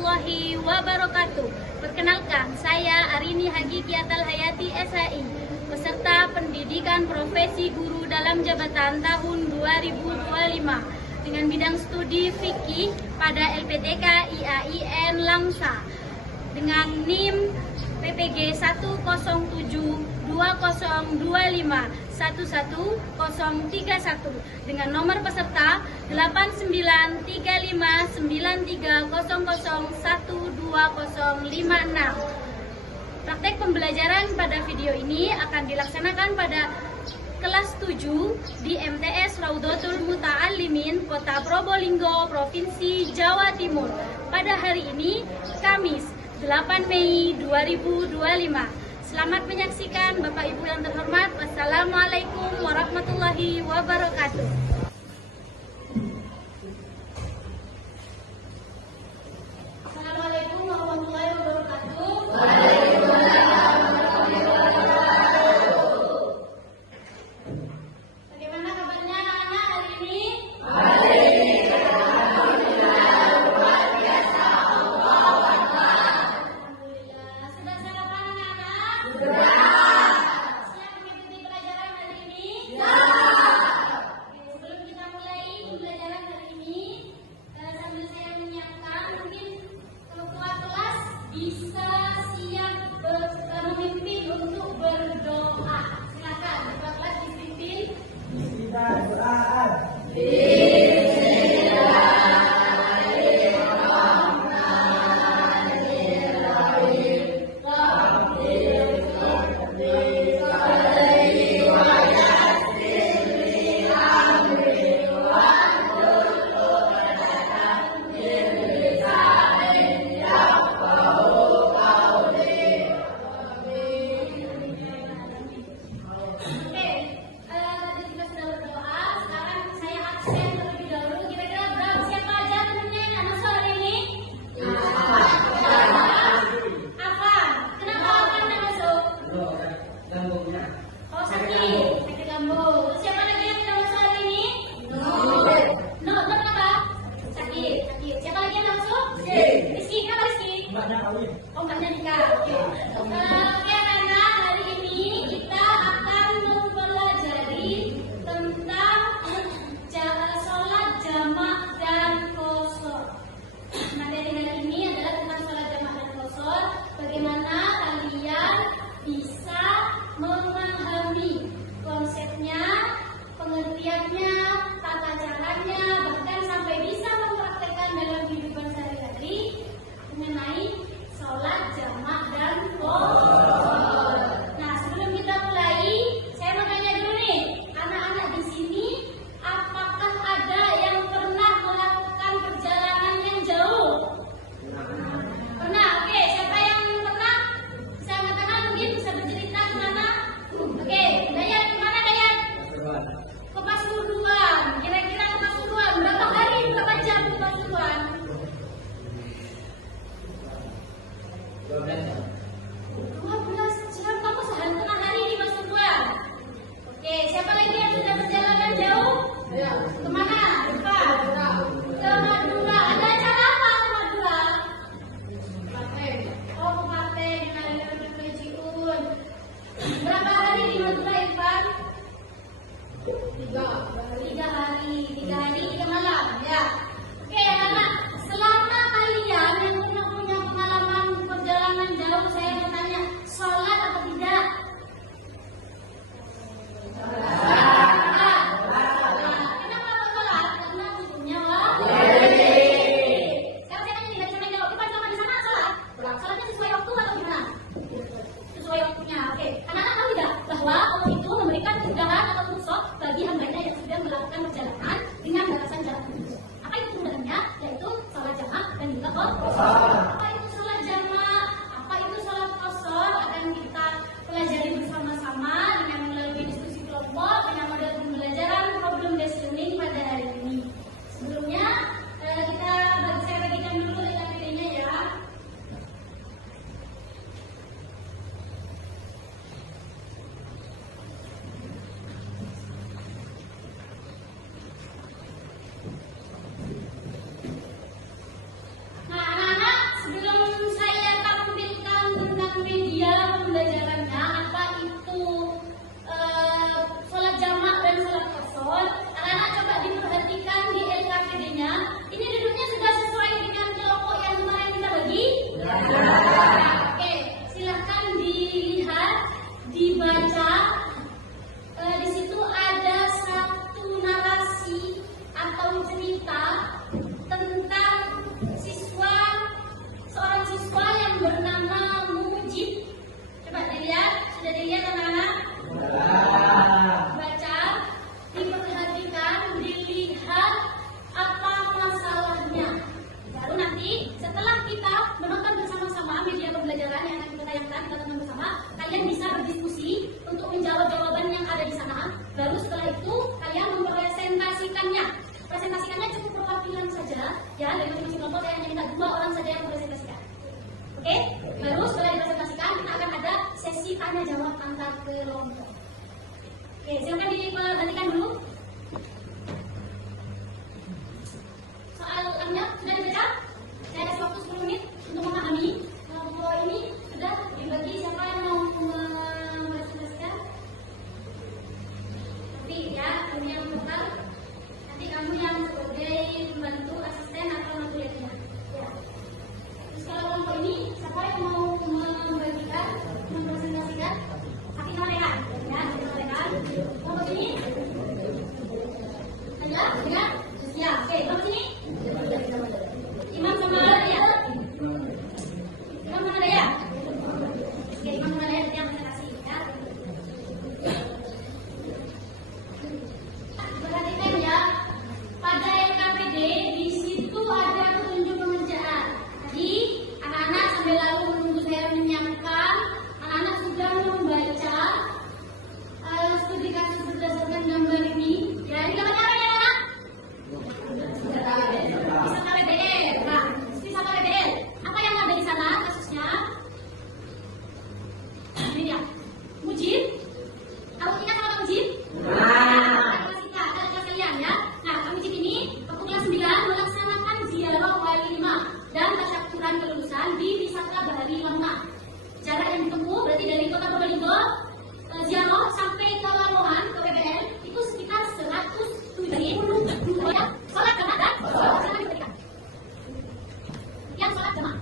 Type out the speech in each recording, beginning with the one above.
warahmatullahi wabarakatuh. Perkenalkan, saya Arini Hagikiatal Hayati SHI, peserta pendidikan profesi guru dalam jabatan tahun 2025 dengan bidang studi fikih pada LPTK IAIN Langsa dengan NIM PPG 1072025110031 dengan nomor peserta 893593001256. Praktek pembelajaran pada video ini akan dilaksanakan pada kelas 7 di MTS Raudhatul Muta'allimin, Kota Probolinggo, Provinsi Jawa Timur pada hari ini, Kamis 8 Mei 2025. Selamat menyaksikan Bapak Ibu yang terhormat. Wassalamualaikum warahmatullahi wabarakatuh. Assalamualaikum warahmatullahi wabarakatuh. Waalaikumsalam warahmatullahi wabarakatuh. Bagaimana kabarnya anak-anak hari ini? Baik. Alhamdulillah, luar biasa. Allahu Akbar. Alhamdulillah. Sudah sarapan anak-anak? Sudah. Siap mengikuti pelajaran hari ini? Siap. Sebelum kita mulai pembelajaran hari ini, sambil saya menyiapkan, mungkin ketua kelas bisa siap memimpin untuk berdoa. Silakan, ketua kelas dipimpin. Nah, anak-anak masing-masing kelompok saya hanya minta 2 orang saja yang presentasikan. Oke? Baru setelah dipresentasikan kita akan ada sesi tanya jawab antar kelompok. Oke, silakan diperhatikan dulu. Soalnya sudah dibaca? Saya kasih waktu 10 menit untuk memahami. Buku ini sudah dibagi, siapa yang mau mempresentasikan? Tapi ya, ini yang total. Nanti kamu yang sebagai pembantu asisten atau membantu ya. Terus kalau kelompok ini, siapa yang mau membagikan, mempresentasikan? Kaki sama leher, ya, kelompok ini ada, ya, ya, oke, kelompok sini. Imam sama Daya. Imam sama Daya. Oke, Imam sama Daya yang presentasi, ya. Perhatikan ya, pada LKPD di situ ada petunjuk pengerjaan. Tadi anak-anak sambil lalu menunggu saya menyiapkan, anak-anak sudah membaca studi kasus berdasarkan gambar ini. Ya, ini gambarnya apa ya anak? Bisa KPBL. Nah, bisa KPBL. Apa yang ada di sana kasusnya? Ini dia. Mujib. Kamu ingat sama Mujib? Mujib ini waktu kelas 9 melaksanakan ziarah walima dan tasyakuran kelulusan di Wisata Bahari Lemah. Jarak yang ditempuh berarti dari Kota Probolinggo ziarah sampai ke Lamongan ke PBL itu sekitar 170 ya. Sholat jamaah dan jangan diperhatikan. Yang sholat jamaah.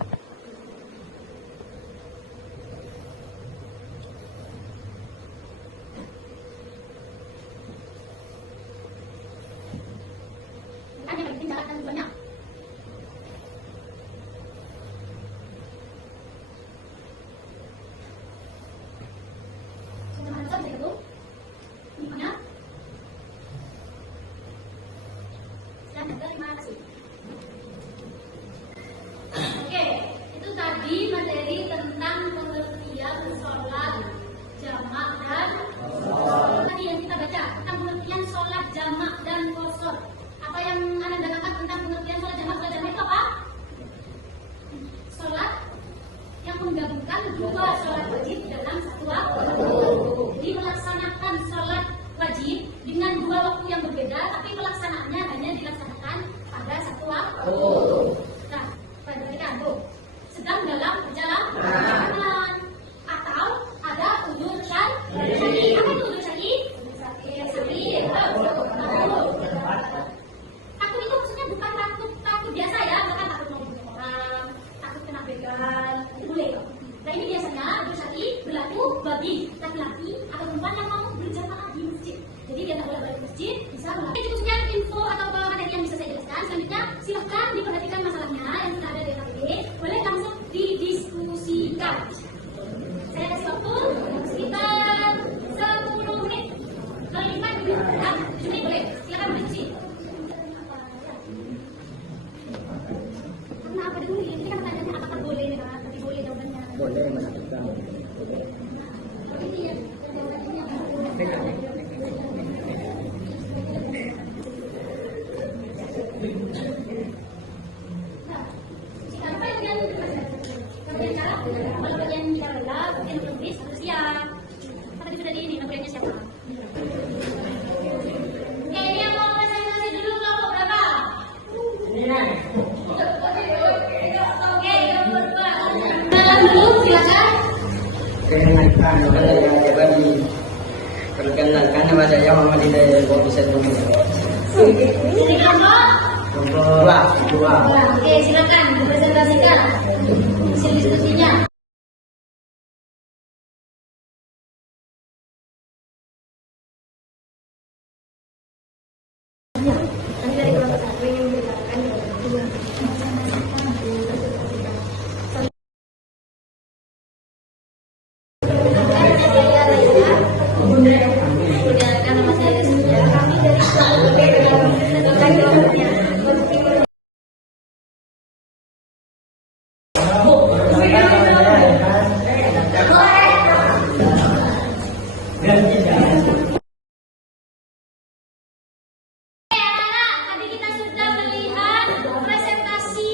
Hanya bagi jarak dan banyak. Sudah ada bisa itu? Ini mana? Terima kasih. Oke, itu tadi materi tentang pengertian sholat jamak dan qashar. Tadi yang kita baca tentang pengertian sholat jamak dan qashar. Apa yang Anda katakan tentang pengertian sholat jamak itu apa? Sholat yang menggabungkan 2 sholat wajib dalam 1 waktu. Jadi melaksanakan sholat wajib dengan 2 waktu yang berbeda, tapi pelaksanaannya hanya dilaksanakan pada 1 waktu. Nah, perhatikan tuh, sedang dalam perjalanan atau ada udzur syar'i. Apa itu udzur syar'i? Sakit. Takut itu maksudnya bukan takut biasa ya, bukan takut mau bunuh orang, takut kena begal, itu boleh. Nah ini biasanya udzur syar'i berlaku bagi laki-laki atau perempuan yang mau berjamaah di masjid. Jadi dia tidak boleh balik ke masjid, bisa melakukan. Cukup sekian info atau materi yang bisa saya jelaskan. Selanjutnya silahkan diperhatikan masalahnya yang sudah ada di LKPD. Boleh langsung didiskusikan. Saya kasih waktu sekitar 10 menit. Kalau 5 menit, 7 menit boleh. Silakan berdiskusi. Karena apa dulu? Ini kan pertanyaannya apakah boleh, tapi boleh jawabannya. Boleh menentukan. Ini ya, jawabannya. Kalau bagian syawala, bagian tulis harus siap. Tadi sudah di ini, materinya siapa? Oke, ini yang mau presentasi dulu kelompok berapa? Oke, nomor 2. Dulu silakan. Perkenalkan nama saya Muhammad Hidayat Bobisan Bumi. Dari kelompok? Dua. Oke, silakan dipresentasikan hasil diskusinya. Dari kelompok 1 yang memberitakan nama saya Suja. Kami dari tadi kita sudah melihat presentasi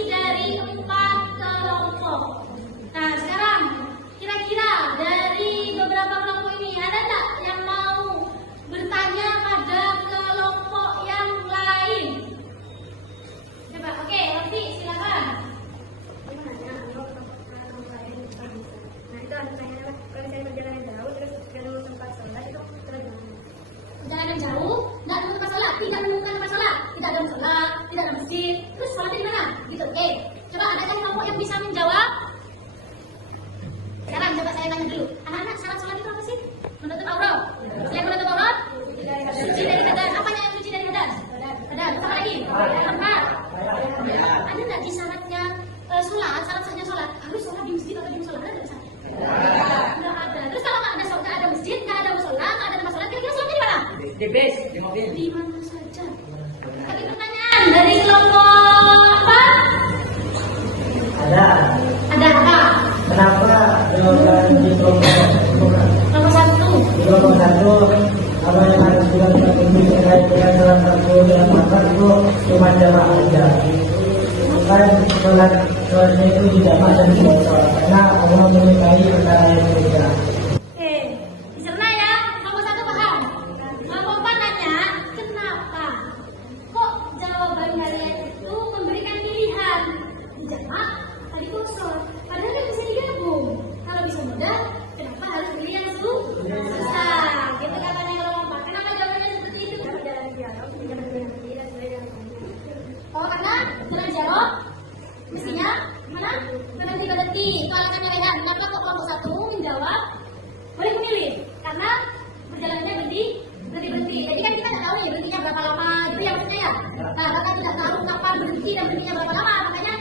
di syaratnya sholat, syarat sahnya sholat harus sholat di masjid atau di musola? Ada nggak? Nggak ada. Terus kalau nggak ada masjid, nggak ada musola, nggak ada tempat sholat, kira-kira sholatnya di mana? Di bis, di mobil. Di mana saja. Tapi pertanyaan dari kelompok apa? Ada. Ada apa? Kenapa jawaban di kelompok Nomor satu. kelompok satu apa yang harus dilakukan untuk terkait dengan salah satu dalam makan itu cuma jamaah aja. Bukan sholatnya itu tidak dan tidak sholat karena Allah menyukai perkara yang berbeda. Dicerna ya. Nomor satu paham. Kelompok empat nanya, kenapa kok jawaban kalian itu memberikan pilihan di jamaah tadi kosong? Padahal kan bisa digabung. Kalau bisa mudah, kenapa harus pilih yang susah? Gitu katanya kelompok empat. Kenapa jawabannya seperti itu? Oh, karena dengan jawab mestinya gimana? Berhenti. Kalau kalian rehat, kenapa kok kelompok satu menjawab boleh memilih? Karena perjalanannya berhenti. Jadi kan kita nggak tahu ya berhentinya berapa lama, itu yang maksudnya ya. Nah, karena tidak tahu kapan berhenti dan berhentinya berapa lama, makanya